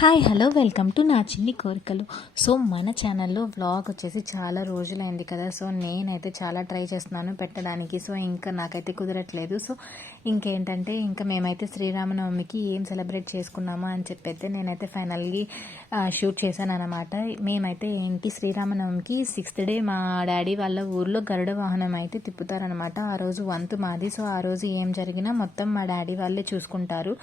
Hi hello welcome to నా చిన్ని కోరికలు. సో మన ఛానల్లో వ్లాగ్ వచ్చేసి చాలా రోజులైంది కదా. సో నేనైతే చాలా ట్రై చేస్తున్నాను పెట్టడానికి. సో ఇంకా నాకైతే కుదరట్లేదు. సో ఇంకేంటంటే ఇంకా మేమైతే శ్రీరామనవమికి ఏం సెలబ్రేట్ చేసుకున్నాము అని చెప్పైతే నేనైతే ఫైనల్లీ షూట్ చేశాను అనమాట. మేమైతే ఏంటి శ్రీరామనవమికి 6th డే మా డాడీ వాళ్ళ ఊర్లో గరుడ వాహనం అయితే తిప్పుతారనమాట. ఆ రోజు వంతు మాది. సో ఆ రోజు ఏం జరిగినా మొత్తం మా డాడీ వాళ్ళే చూసుకుంటారు.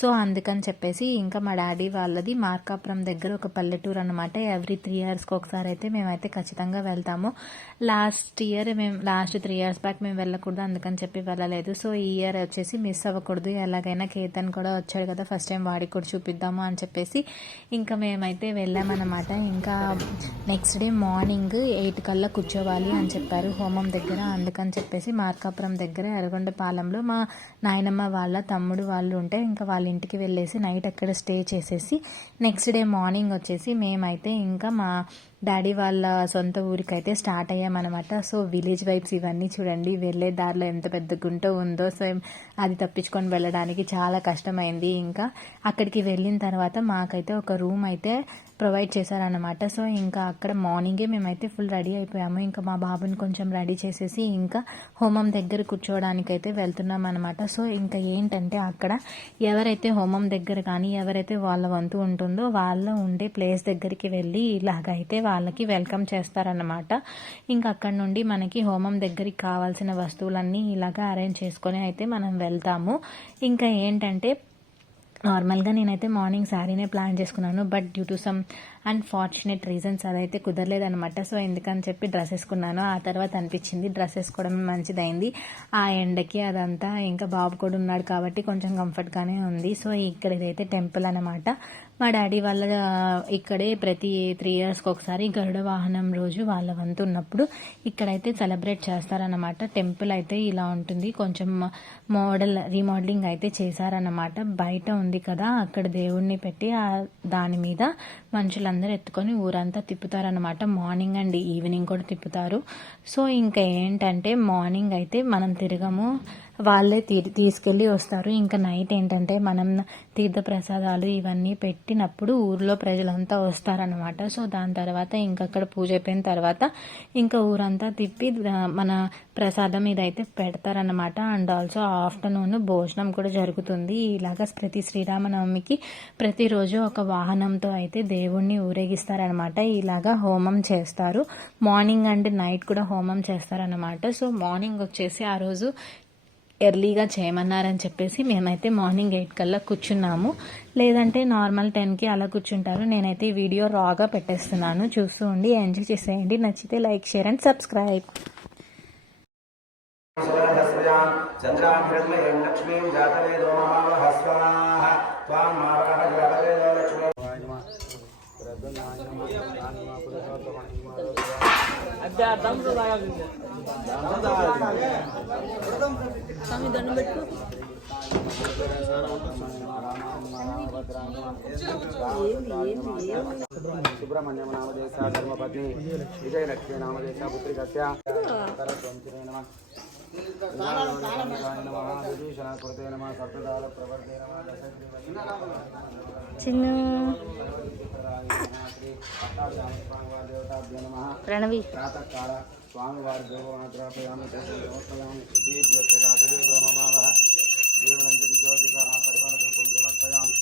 సో అందుకని చెప్పేసి ఇంకా మా డాడీ వాళ్ళది మార్కాపురం దగ్గర ఒక పల్లెటూరు అనమాట. ఎవ్రీ 3 yearsకి ఒకసారి అయితే మేమైతే ఖచ్చితంగా వెళ్తాము. లాస్ట్ 3 years బ్యాక్ మేము వెళ్ళకూడదు అందుకని చెప్పి వెళ్ళలేదు. సో ఈ ఇయర్ వచ్చేసి మిస్ అవ్వకూడదు, ఎలాగైనా కేతన్ కూడా వచ్చాడు కదా, ఫస్ట్ టైం వాడికి కూడా చూపిద్దాము అని చెప్పేసి ఇంకా మేమైతే వెళ్ళామన్నమాట. ఇంకా నెక్స్ట్ డే మార్నింగ్ 8 కల్లా కూర్చోవాలి అని చెప్పారు హోమం దగ్గర. అందుకని చెప్పేసి మార్కాపురం దగ్గర ఎర్రగొండపాలెంలో మా నాయనమ్మ వాళ్ళ తమ్ముడు వాళ్ళు ఉంటే ఇంకా వాళ్ళ ఇంటికి వెళ్ళేసి నైట్ అక్కడ స్టే చేసేసి నెక్స్ట్ డే మార్నింగ్ వచ్చేసి మేమైతే ఇంకా మా డాడీ వాళ్ళ సొంత ఊరికైతే స్టార్ట్ అయ్యామన్నమాట. సో విలేజ్ వైబ్స్ ఇవన్నీ చూడండి. వెళ్ళే దారిలో ఎంత పెద్ద గుంట ఉందో. సో అది తప్పించుకొని వెళ్ళడానికి చాలా కష్టమైంది. ఇంకా అక్కడికి వెళ్ళిన తర్వాత మాకైతే ఒక రూమ్ అయితే ప్రొవైడ్ చేశారనమాట. సో ఇంకా అక్కడ మార్నింగే మేమైతే ఫుల్ రెడీ అయిపోయాము. ఇంకా మా బాబుని కొంచెం రెడీ చేసేసి ఇంకా హోమం దగ్గర కూర్చోవడానికైతే వెళ్తున్నాం అనమాట. సో ఇంకా ఏంటంటే అక్కడ ఎవరైతే హోమం దగ్గర కానీ ఎవరైతే వాళ్ళ వంతు ఉంటుందో వాళ్ళ ఉండే ప్లేస్ దగ్గరికి వెళ్ళి ఇలాగైతే వాళ్ళకి వెల్కమ్ చేస్తారన్నమాట. ఇంకా అక్కడ నుండి మనకి హోమం దగ్గరికి కావాల్సిన వస్తువులన్నీ ఇలాగ అరేంజ్ చేసుకొని అయితే మనం వెళ్తాము. ఇంకా ఏంటంటే నార్మల్గా నేనైతే మార్నింగ్ శారీనే ప్లాన్ చేసుకున్నాను. But due to some unfortunate reasons అదైతే కుదరలేదనమాట. సో ఎందుకని చెప్పి డ్రెస్ వేసుకున్నాను. ఆ తర్వాత అనిపించింది డ్రెస్ వేసుకోవడమే మంచిదైంది. ఆ ఎండకి అదంతా ఇంకా బాబు కూడా ఉన్నాడు కాబట్టి కొంచెం కంఫర్ట్గానే ఉంది. సో ఇక్కడ ఇదైతే టెంపుల్ అనమాట. మా డాడీ వాళ్ళ ఇక్కడే ప్రతి 3 yearsకి ఒకసారి గరుడ వాహనం రోజు వాళ్ళ వంతు ఉన్నప్పుడు ఇక్కడైతే సెలబ్రేట్ చేస్తారనమాట. టెంపుల్ అయితే ఇలా ఉంటుంది. కొంచెం రీమోడలింగ్ అయితే చేశారనమాట. బయట ఉంది కదా అక్కడ దేవుణ్ణి పెట్టి దాని మీద మనుషులందరూ ఎత్తుకొని ఊరంతా తిప్పుతారనమాట. మార్నింగ్ అండ్ ఈవినింగ్ కూడా తిప్పుతారు. సో ఇంకా ఏంటంటే మార్నింగ్ అయితే మనం తిరగము, వాళ్ళే తీసుకెళ్ళి వస్తారు. ఇంకా నైట్ ఏంటంటే మనం తీర్థప్రసాదాలు ఇవన్నీ పెట్టినప్పుడు ఊర్లో ప్రజలంతా వస్తారనమాట. సో దాని తర్వాత ఇంకా అక్కడ పూజ అయిపోయిన తర్వాత ఇంకా ఊరంతా తిప్పి మన ప్రసాదం ఇదైతే పెడతారనమాట. అండ్ ఆల్సో ఆఫ్టర్నూన్ భోజనం కూడా జరుగుతుంది. ఇలాగ ప్రతి శ్రీరామనవమికి ప్రతిరోజు ఒక వాహనంతో అయితే దేవుణ్ణి ఊరేగిస్తారనమాట. ఇలాగా హోమం చేస్తారు. మార్నింగ్ అండ్ నైట్ కూడా హోమం చేస్తారనమాట. సో మార్నింగ్ వచ్చేసి ఆ రోజు ఎర్లీగా చేయమన్నారని చెప్పేసి మేమైతే మార్నింగ్ 8 కల్లా కూర్చున్నాము. లేదంటే నార్మల్ 10కి అలా కూర్చుంటారు. నేనైతే ఈ వీడియో రాగా పెట్టేస్తున్నాను. చూస్తూ ఉండి ఎంజాయ్ చేసేయండి. నచ్చితే లైక్, షేర్ అండ్ సబ్స్క్రైబ్. స్వామి దండం పెట్టు. సుబ్రహ్మణ్యం నామదేశ ధర్మపత్ని విజయలక్ష్మి నామదేశ పుత్రికస్య చిన్న ప్రణవి ప్రాతకాల స్వామివారి దేవమాద్రాపయామి సమర్పయామి దేవలంజలి జ్యోతి సహా పరిమళ రూపం సమర్పయామి.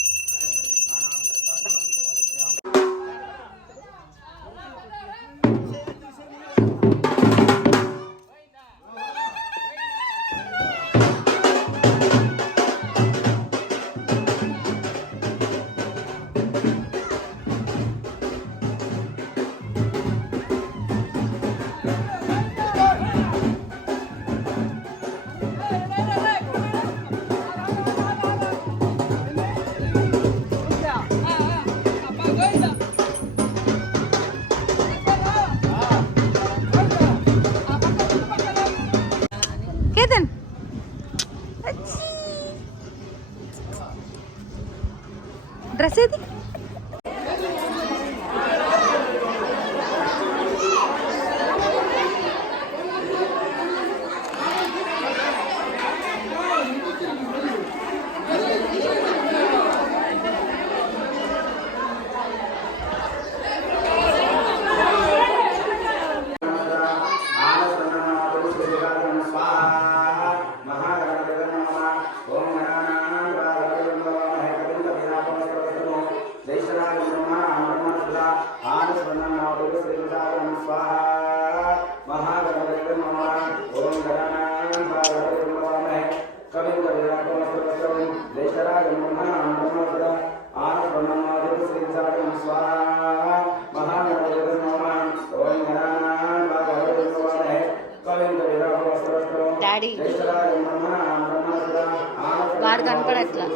వాడు కనపడట్లా.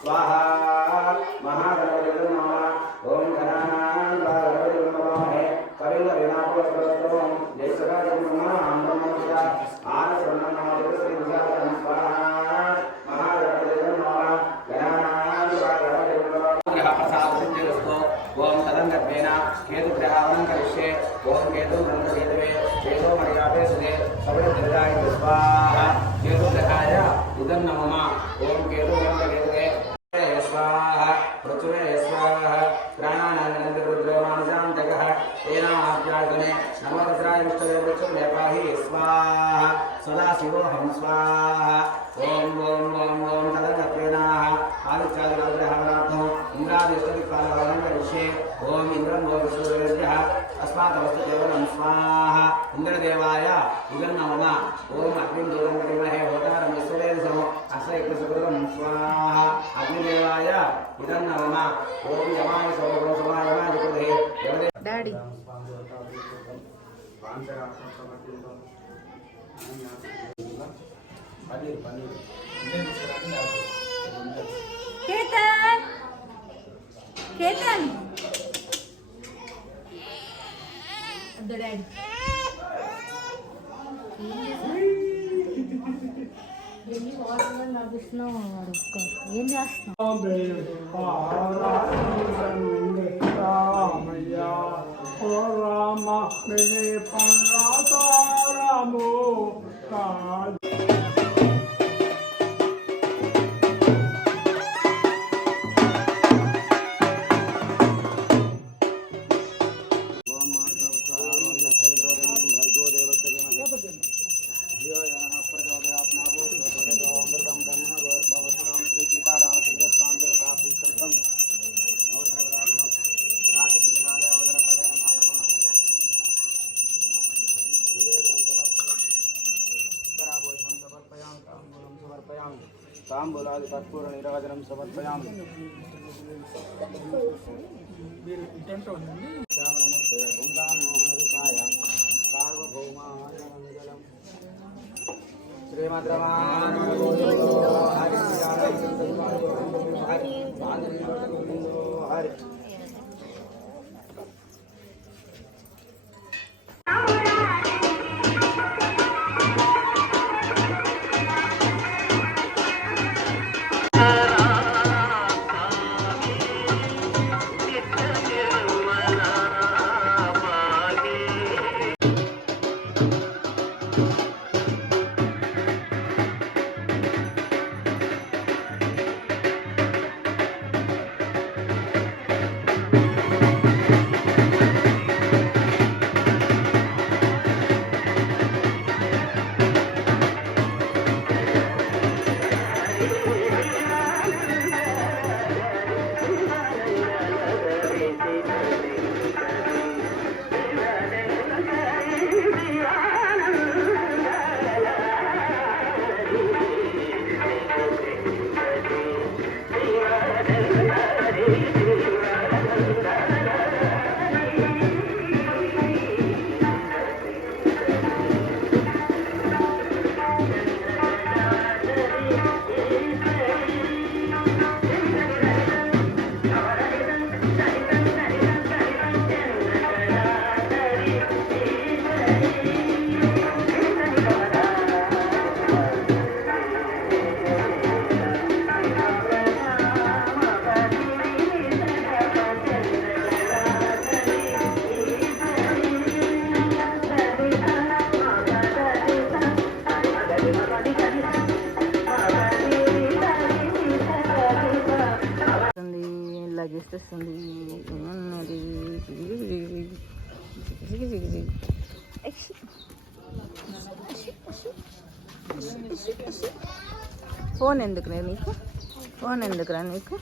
स्वाहा महागणपति नमः ओम गणानां नमः कविल विनापस्तों जयसकाय नमः नमः आनंद नमः श्री स्वाहा महागणपति नमः गणानां ग्रह प्रसाद सिद्धिरस्तो ओम तदंगत्वेन केतु ग्रहावनं करिष्ये ओम केतु ब्रह्मदेवे केतु मर्यादे सुदे सबले दीर्घाय स्वाहा केतु ग्रहाय इदं नमः ओम केतु ब्रह्मदेवे स्वाहा पृथ्वे स्वाहा प्राणानानंद रुद्रमानसांतकः तेनाप्यागमे नमो रुद्राय विष्णवे पृथ्वे पाहि स्वाहा सदा शिवोऽहं स्वाहा ओम ओम ओम ओम तदगत्वेनाः आदित्यादिग्रहावनार्थम् इन्द्रादिष्टदिक्पालनं करिष्ये ओम इन्द्रं वो विष्णुदेवः अस्मात् वस्तु केवलं स्वाहा इन्द्रदेवाय इदं नमः ओम अग्निदेवं विद्महे होतारं विश्ववेदसं अश्वैक्यसुकृतं स्वाहा अग्निदेवाय इदं नमः ओम यमाय सर्वगुणसमाय यमाय డాడీ కేతన్ కేతన్ అద్ద డాడీ నడుస్తున్నావు ఏం చేస్తున్నావు రామ రామో तांबूलादि कर्पूर निराजनं समर्पयामि श्यामनमूर्ते बृन्दान्मोहनरूपाय सार्वभौमाय मङ्गलम् हरि లగేస్తుంది ఫోన్ ఎందుకురా నీకు ఫోన్ ఎందుకురా నీకు